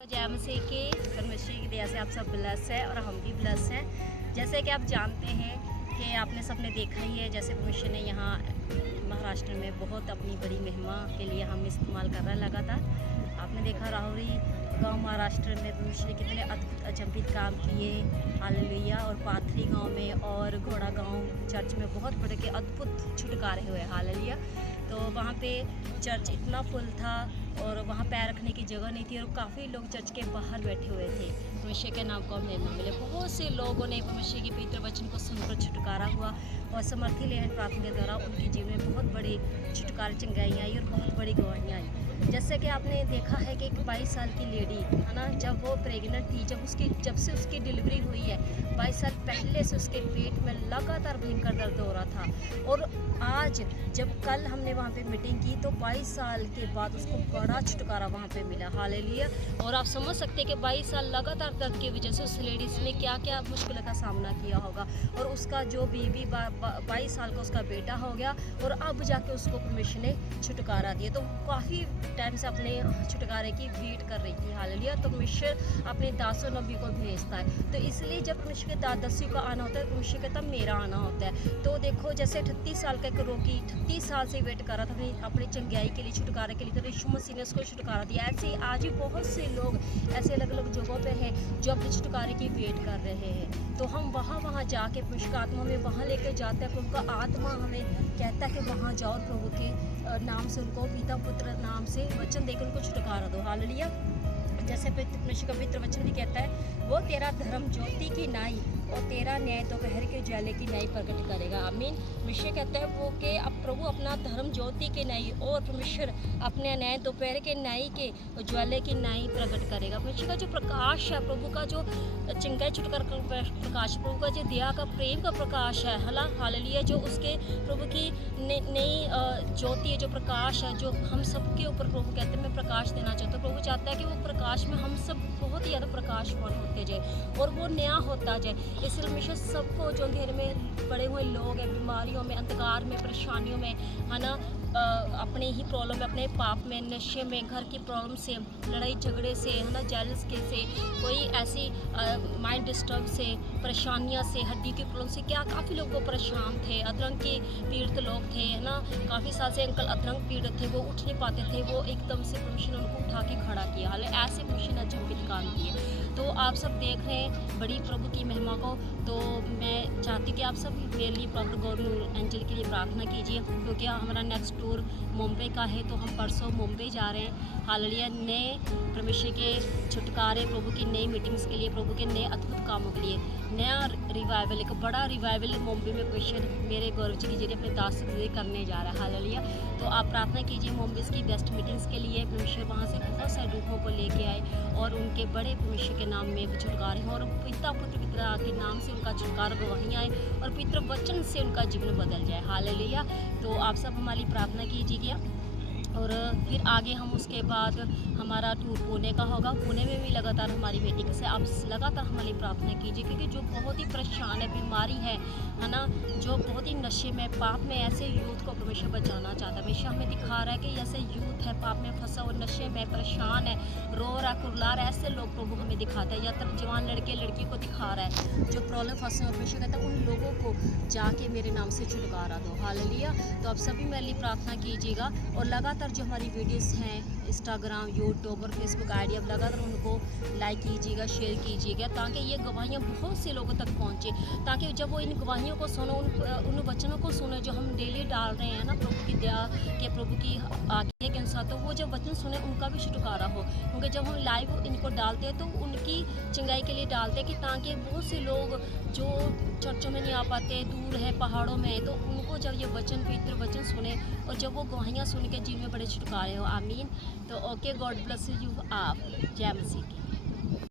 जय मसीह की परमेश्वर की दया से आप सब ब्लेस है और हम भी ब्लेस हैं। जैसे कि आप जानते हैं कि आपने सबने देखा ही है, जैसे परमेश्वर ने यहाँ महाराष्ट्र में बहुत अपनी बड़ी महिमा के लिए हम इस्तेमाल कर रहे हैं लगातार। आपने देखा राहुरी गांव महाराष्ट्र में परमेश्वर ने कितने अद्भुत अचंभित काम किए, हालेलुया। और पाथरी गांव में और घोड़ा गांव चर्च में बहुत बड़े के अद्भुत छुटकारे हुए, हालेलुया। तो वहाँ पे चर्च इतना फुल था और वहाँ पैर रखने की जगह नहीं थी और काफ़ी लोग चर्च के बाहर बैठे हुए थे। परमेश्वर के नाम को हम महिमा मिले। बहुत से लोगों ने परमेश्वर के पवित्र वचन को सुनकर छुटकारा हुआ और समर्थी लेहन प्रार्थना के द्वारा उनके जीवन में बहुत बड़ी छुटकारा चंगाई आई और बहुत बड़ी गवाहियाँ आई। जैसे कि आपने देखा है कि एक 22 साल की लेडी है ना, जब वो प्रेग्नेंट थी, जब से उसकी डिलीवरी हुई है, 22 साल पहले से उसके पेट में लगातार भयंकर दर्द हो रहा था। और आज जब कल हमने वहाँ पे मीटिंग की तो 22 साल के बाद उसको बड़ा छुटकारा वहाँ पे मिला, हालेलुया। और आप समझ सकते हैं कि 22 साल लगातार दर्द की वजह से उस लेडीज़ ने क्या क्या मुश्किल का सामना किया होगा। और उसका जो बीबी 22 साल का उसका बेटा हो गया और अब जाके उसको परमेश्वर ने छुटकारा दिया। तो काफ़ी टाइम से अपने छुटकारे की वेट कर रही थी, हालेलुया। तो परमेश्वर अपने दासों नबी को भेजता है। तो इसलिए जब परमेश्वर के दासों का आना होता है, परमेश्वर कहता मेरा आना होता है। तो देखो जैसे 38 साल का एक रोगी 38 साल से वेट कर रहा था अपनी चंगाई के लिए, छुटकारे के लिए, तो यीशु मसीह ने उसको छुटकारा दिया। ऐसे ही आज भी बहुत से लोग ऐसे अलग अलग जगहों पे हैं जो अपने छुटकारे की वेट कर रहे हैं। तो हम वहाँ जाके परमेश्वर का आत्मा में वहाँ लेकर जाते हैं। प्रभु का आत्मा हमें कहता है कि वहाँ जाओ, प्रभु के नाम से उनको, पिता पुत्र नाम से वचन देकर उनको छुटकारा दो, हालेलुया। जैसे परमेश्वर का पवित्र वचन भी कहता है, वो तेरा धर्म ज्योति की नाई और तेरा न्याय दोपहर के उजाले की नाई प्रकट करेगा, आमीन। परमेश्वर कहता है वो कि अब प्रभु अपना धर्म ज्योति के नाई और परमेश्वर अपने न्याय दोपहर के नाई के उजाले की नाई प्रकट करेगा। परमेश्वर का जो प्रकाश है, प्रभु का जो चिंगाई छुटकर प्रकाश, प्रभु का जो दया का प्रेम का प्रकाश है, हालेलुया। जो उसके प्रभु की नई ज्योति है, जो प्रकाश है, जो हम सबके ऊपर प्रभु कहते हैं मैं प्रकाश देना चाहता हूँ। प्रभु चाहता है कि वो प्रकाश में हम सब बहुत ही ज़्यादा प्रकाशवान होते जाए और वो नया होता जाए। इसलिए हमेशा सबको जो अंधेरे में पड़े हुए लोग हैं, बीमारियों में, अंधकार में, परेशानियों में, है ना, अपने ही प्रॉब्लम में, अपने पाप में, नशे में, घर की प्रॉब्लम से, लड़ाई झगड़े से, है ना, जेलस के से, कोई ऐसी माइंड डिस्टर्ब से, परेशानियां से, हड्डी की प्रॉब्लम से, क्या काफ़ी लोग वो परेशान थे, अधरंग के पीड़ित लोग थे, है ना, काफ़ी साल से अंकल अधरंग पीड़ित थे, वो उठ नहीं पाते थे, वो एकदम से परमेश्वर ने उनको उठा के खड़ा किया। हालांकि ऐसे परमेश्वर ने अचंभित काम किए। तो आप सब देख रहे हैं बड़ी प्रभु की महिमा को। तो मैं चाहती कि आप सब मेरे लिए प्रॉपर गॉड एंजल के लिए प्रार्थना कीजिए, क्योंकि हमारा नेक्स्ट टूर मुंबई का है। तो हम परसों मुंबई जा रहे हैं, हालेलुया। नए परमेश्वर के छुटकारे, प्रभु की नई मीटिंग्स के लिए, प्रभु के नए अद्भुत कामों के लिए, नया रिवाइवल, एक बड़ा रिवाइवल मुंबई में परमेश्वर मेरे गौरव जी के जरिए अपने दास से करने जा रहा है, हालेलुया। तो आप प्रार्थना कीजिए मुंबई की बेस्ट मीटिंग्स के लिए, परमेश्वर वहाँ से बहुत सारे रूपों को लेके आए और उनके बड़े परमेश्वर के नाम में छुटकारे हों और पिता पुत्र पिता के नाम से उनका छुटकारा गवाहियाँ आए और पितृ वचन से उनका जीवन बदल जाए, हालेलुया। तो आप सब हमारी प्रार्थना कीजिएगा। और फिर आगे हम उसके बाद हमारा टूर पुणे का होगा। पुणे में भी लगातार हमारी मीटिंग से आप लगातार हमारी प्रार्थना कीजिए, क्योंकि जो बहुत ही परेशान है, बीमारी है ना, जो बहुत ही नशे में, पाप में, ऐसे यूथ को परमेश्वर बचाना चाहता है। हमेशा हमें दिखा रहा है कि ऐसे यूथ है पाप में फंसा और नशे में परेशान है, रो रहा कुरला रहा है, ऐसे लोग प्रभु हमें दिखाता है। या तब जवान लड़के लड़की को दिखा रहा है जो प्रॉब्लम फंसे और परमेश्वर कहता है उन लोगों को जाके मेरे नाम से छुटकारा दो, हालेलुया। तो आप सभी मेरे लिए प्रार्थना कीजिएगा और लगातार जो हमारी वीडियोस हैं इंस्टाग्राम, यूट्यूब और फेसबुक आईडी, अब लगातार उनको लाइक कीजिएगा, शेयर कीजिएगा, ताकि ये गवाहियाँ बहुत से लोगों तक पहुँचे, ताकि जब वो इन गवाहियों को सुनो, उन वचनों को सुने जो हम डेली डाल रहे हैं ना, प्रभु की दया के, प्रभु की आज्ञा के अनुसार, तो वो जब वचन सुने उनका भी छुटकारा हो। क्योंकि जब हम लाइव इनको डालते हैं तो उनकी चंगाई के लिए डालते हैं कि ताकि बहुत से लोग जो चर्चों में नहीं आ पाते, दूर है, पहाड़ों में, तो उनको जब ये वचन, पवित्र वचन सुने और जब वो गवाहियाँ सुन के जीवन में बड़े छुटकारे हो, आमीन। तो ओके, गॉड ब्लेस यू। आप जय मसीह की।